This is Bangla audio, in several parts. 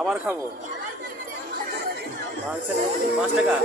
আবার খাবো 5 টাকা।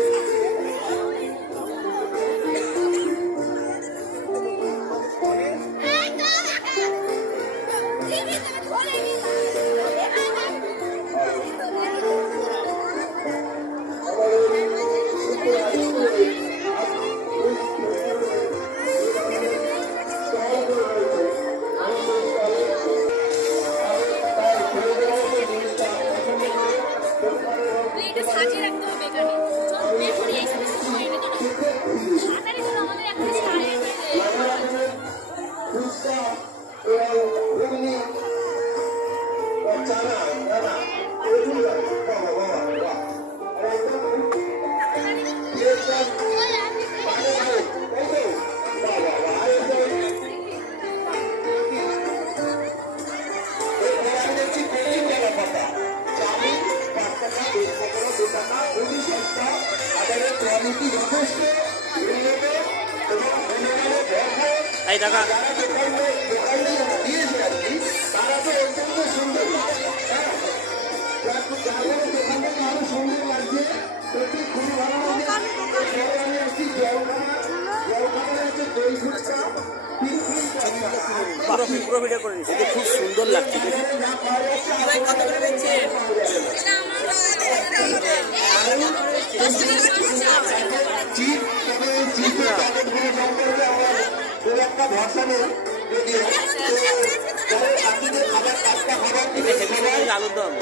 এই টাকা পুরো ভিডিও করে নিচ্ছি, খুব সুন্দর লাগছে। আলুর দম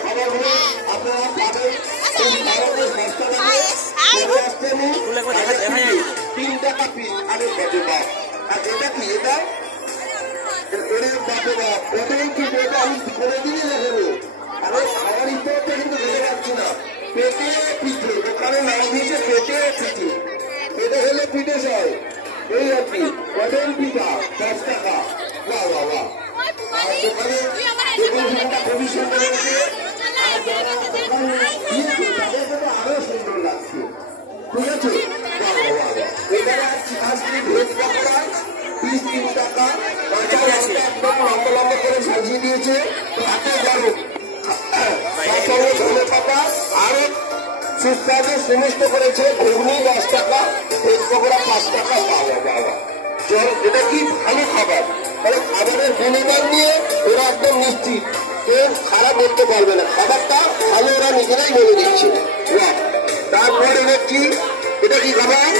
এটা হলো পিঠে চাই এই আর কি কদম পিঠা 10 টাকা। বাহ বাহ বাহ, খুবই সুন্দর হয়েছে, আরো সুন্দর লাগছে। ঠিক আছে, এখানে আসলে ভেজ টাকা 3 টাকা একদম লম্বা লম্বা করে সাজিয়ে দিয়েছে। হাতে গরম ধনে পাতা আরো সুস্বাদু সমস্ত করেছে। ঘুগনি 10 টাকা, ভেজ পকোড়া 5 টাকা। বাবা বাবা, এটা কি ভালো খাবার, মানে খাবারের গুণগান নিয়ে ওরা একদম নিশ্চিত, কেউ খারাপ বলতে পারবে না। খাবারটা ভালো ওরা নিজেরাই বলে দিচ্ছে। তারপরে দেখছি এটা কি খাবার,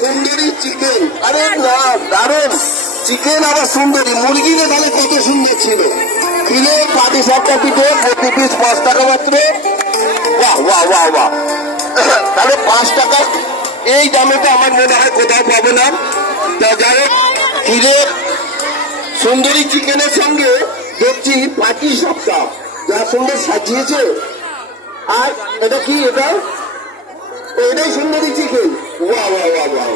সুন্দরী চিকেন। আরে না, দারুণ চিকেন, আবার সুন্দরী মুরগি। তাহলে কত সুন্দর ছিল। কিলো পাটি সাপটা পিঠে প্রতি পিস 5 টাকা মাত্র। বাহ বাহ বাহ বাহ, তাহলে 5 টাকা এই দামেটা আমার মনে হয় কোথাও পাবো না। তা যাই হোক, ক্ষীরের সুন্দরী চিকেনের সঙ্গে দেখছি পাটি সাপটা যা সুন্দর সাজিয়েছে। আর এটা কি, এটাই সুন্দরী চিকেন। বাহ বাহ বাহ বাহ,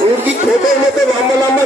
মুরগি ছোটের মতো লম্বা লম্বা